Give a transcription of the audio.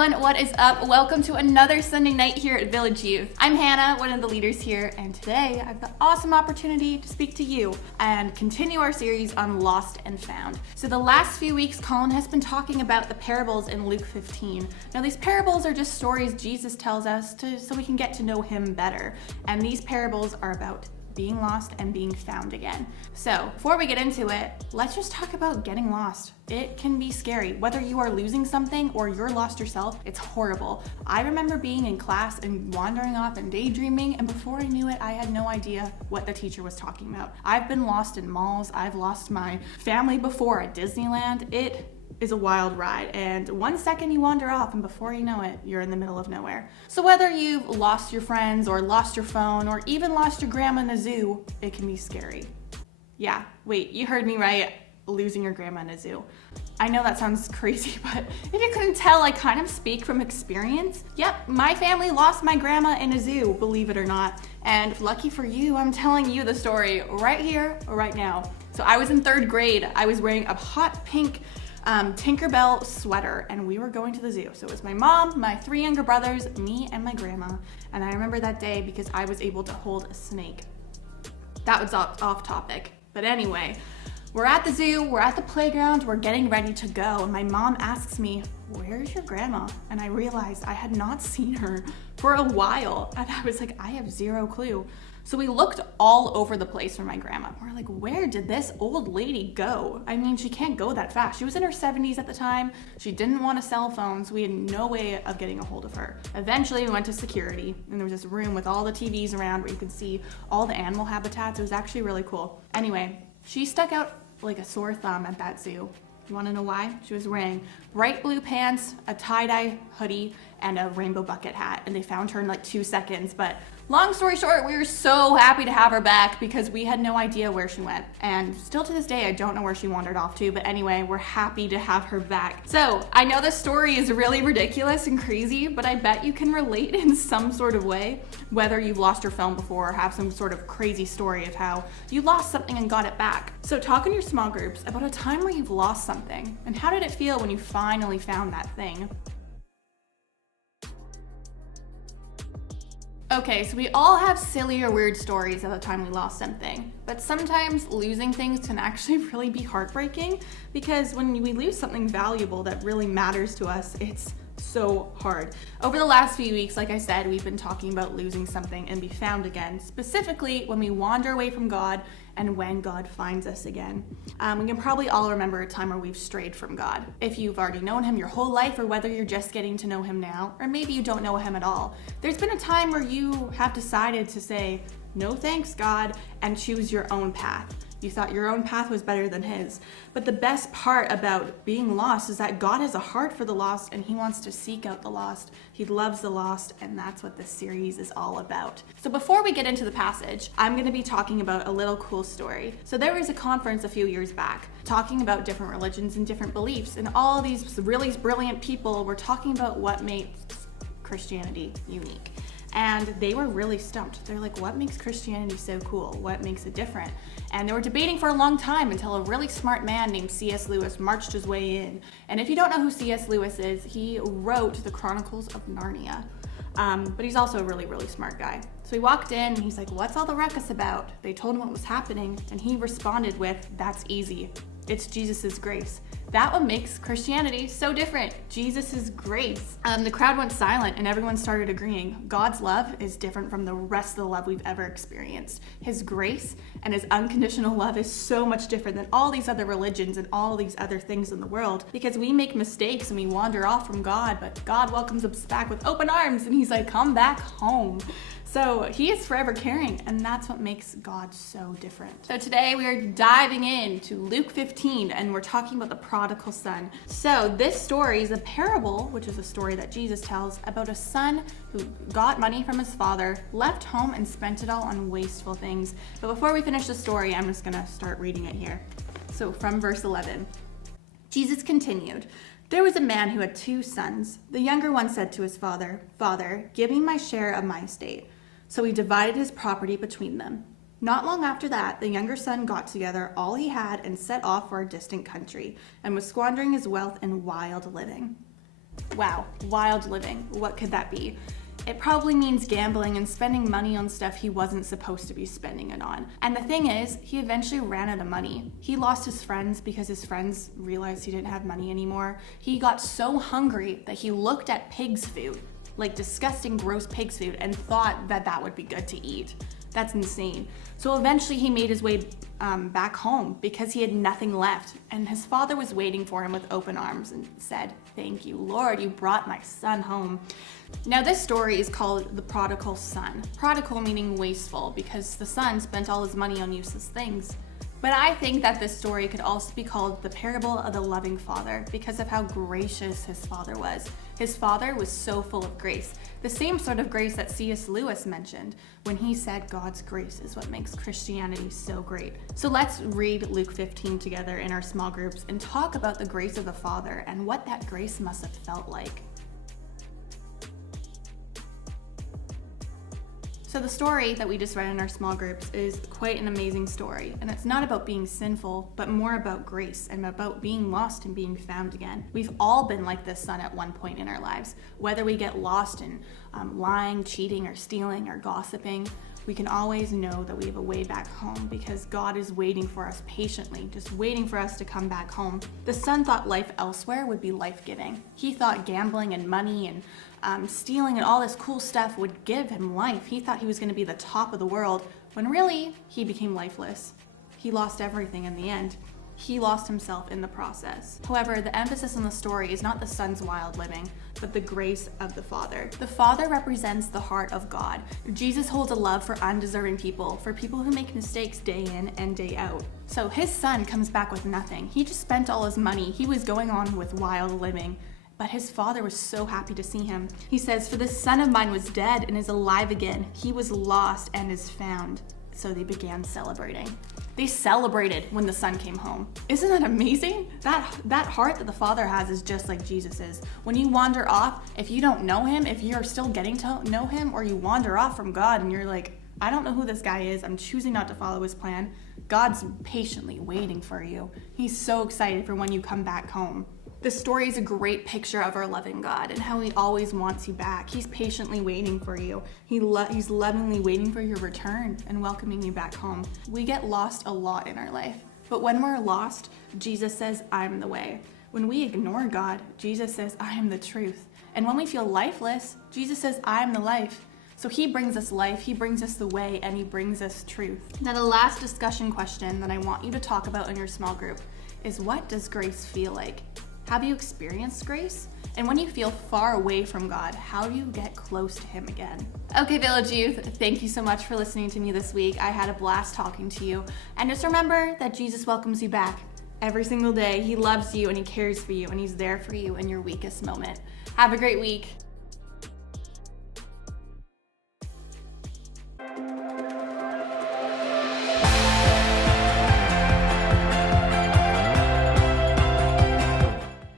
everyone, what is up? Welcome to another Sunday night here at Village Youth. I'm Hannah, one of the leaders here, and today I have the awesome opportunity to speak to you and continue our series on Lost and Found. So the last few weeks, Colin has been talking about the parables in Luke 15. Now these parables are just stories Jesus tells us so we can get to know him better. And these parables are about being lost and being found again. So before we get into it, let's just talk about getting lost. It can be scary. Whether you are losing something or you're lost yourself, it's horrible. I remember being in class and wandering off and daydreaming, and before I knew it, I had no idea what the teacher was talking about. I've been lost in malls. I've lost my family before at Disneyland. It is a wild ride, and 1 second you wander off and before you know it, you're in the middle of nowhere. So whether you've lost your friends or lost your phone or even lost your grandma in a zoo, it can be scary. Yeah, wait, you heard me right, losing your grandma in a zoo. I know that sounds crazy, but if you couldn't tell, I kind of speak from experience. Yep, my family lost my grandma in a zoo, believe it or not. And lucky for you, I'm telling you the story right here, right now. So I was in 3rd grade. I was wearing a hot pink Tinkerbell sweater, and we were going to the zoo. So it was my mom, my 3 younger brothers, me, and my grandma. And I remember that day because I was able to hold a snake. That was off topic. But anyway, we're at the zoo, we're at the playground, we're getting ready to go, and my mom asks me, "Where's your grandma?" And I realized I had not seen her for a while. And I was like, I have zero clue. So we looked all over the place for my grandma. We're like, where did this old lady go? I mean, she can't go that fast. She was in her 70s at the time. She didn't want a cell phone, so we had no way of getting a hold of her. Eventually, we went to security, and there was this room with all the TVs around where you could see all the animal habitats. It was actually really cool. Anyway, she stuck out like a sore thumb at that zoo. You wanna know why? She was wearing bright blue pants, a tie-dye hoodie, and a rainbow bucket hat, and they found her in like 2 seconds. But long story short, we were so happy to have her back because we had no idea where she went. And still to this day, I don't know where she wandered off to, but anyway, we're happy to have her back. So I know this story is really ridiculous and crazy, but I bet you can relate in some sort of way, whether you've lost your phone before or have some sort of crazy story of how you lost something and got it back. So talk in your small groups about a time where you've lost something, and how did it feel when you finally found that thing? Okay, so we all have silly or weird stories of the time we lost something, but sometimes losing things can actually really be heartbreaking because when we lose something valuable that really matters to us, it's so hard. Over the last few weeks, like I said, we've been talking about losing something and be found again, specifically when we wander away from God and when God finds us again. We can probably all remember a time where we've strayed from God. If you've already known him your whole life, or whether you're just getting to know him now, or maybe you don't know him at all, there's been a time where you have decided to say, "No thanks, God," and choose your own path. You thought your own path was better than his. But the best part about being lost is that God has a heart for the lost, and he wants to seek out the lost. He loves the lost, and that's what this series is all about. So before we get into the passage, I'm going to be talking about a little cool story. So there was a conference a few years back talking about different religions and different beliefs, and all these really brilliant people were talking about what makes Christianity unique. And they were really stumped. They're like, what makes Christianity so cool? What makes it different? And they were debating for a long time until a really smart man named C.S. Lewis marched his way in. And if you don't know who C.S. Lewis is, he wrote the Chronicles of Narnia. But he's also a really, really smart guy. So he walked in and he's like, what's all the ruckus about? They told him what was happening, and he responded with, that's easy. It's Jesus's grace. That what makes Christianity so different. Jesus's grace. The crowd went silent and everyone started agreeing. God's love is different from the rest of the love we've ever experienced. His grace and his unconditional love is so much different than all these other religions and all these other things in the world, because we make mistakes and we wander off from God, but God welcomes us back with open arms and he's like, come back home. So he is forever caring, and that's what makes God so different. So today we are diving into Luke 15, and we're talking about the prodigal son. So this story is a parable, which is a story that Jesus tells about a son who got money from his father, left home, and spent it all on wasteful things. But before we finish the story, I'm just gonna start reading it here. So from verse 11, Jesus continued, "There was a man who had 2 sons. The younger one said to his father, 'Father, give me my share of my estate.' So he divided his property between them. Not long after that, the younger son got together all he had and set off for a distant country, and was squandering his wealth in wild living." Wow, wild living. What could that be? It probably means gambling and spending money on stuff he wasn't supposed to be spending it on. And the thing is, he eventually ran out of money. He lost his friends because his friends realized he didn't have money anymore. He got so hungry that he looked at pig's food, like disgusting, gross pig's food, and thought that that would be good to eat. That's insane. So eventually he made his way back home because he had nothing left. And his father was waiting for him with open arms and said, "Thank you, Lord, you brought my son home." Now this story is called the prodigal son. Prodigal meaning wasteful, because the son spent all his money on useless things. But I think that this story could also be called the parable of the loving father because of how gracious his father was. His father was so full of grace, the same sort of grace that C.S. Lewis mentioned when he said God's grace is what makes Christianity so great. So let's read Luke 15 together in our small groups and talk about the grace of the Father and what that grace must have felt like. So the story that we just read in our small groups is quite an amazing story, and it's not about being sinful, but more about grace and about being lost and being found again. We've all been like this son at one point in our lives. Whether we get lost in lying, cheating, or stealing, or gossiping, we can always know that we have a way back home because God is waiting for us patiently, just waiting for us to come back home. The son thought life elsewhere would be life-giving. He thought gambling and money and stealing and all this cool stuff would give him life. He thought he was going to be the top of the world, when really he became lifeless. He lost everything in the end. He lost himself in the process. However, the emphasis on the story is not the son's wild living, but the grace of the Father. The Father represents the heart of God. Jesus holds a love for undeserving people, for people who make mistakes day in and day out. So his son comes back with nothing. He just spent all his money. He was going on with wild living. But his father was so happy to see him. He says, "For this son of mine was dead and is alive again. He was lost and is found." So they began celebrating. They celebrated when the son came home. Isn't that amazing? That heart that the Father has is just like Jesus's. When you wander off, if you don't know him, if you're still getting to know him, or you wander off from God and you're like, "I don't know who this guy is, I'm choosing not to follow his plan," God's patiently waiting for you. He's so excited for when you come back home. This story is a great picture of our loving God and how he always wants you back. He's patiently waiting for you. He's lovingly waiting for your return and welcoming you back home. We get lost a lot in our life, but when we're lost, Jesus says, "I'm the way." When we ignore God, Jesus says, "I am the truth." And when we feel lifeless, Jesus says, "I am the life." So he brings us life, he brings us the way, and he brings us truth. Now the last discussion question that I want you to talk about in your small group is, what does grace feel like? Have you experienced grace? And when you feel far away from God, how do you get close to him again? Okay, Village Youth, thank you so much for listening to me this week. I had a blast talking to you. And just remember that Jesus welcomes you back every single day. He loves you and he cares for you and he's there for you in your weakest moment. Have a great week.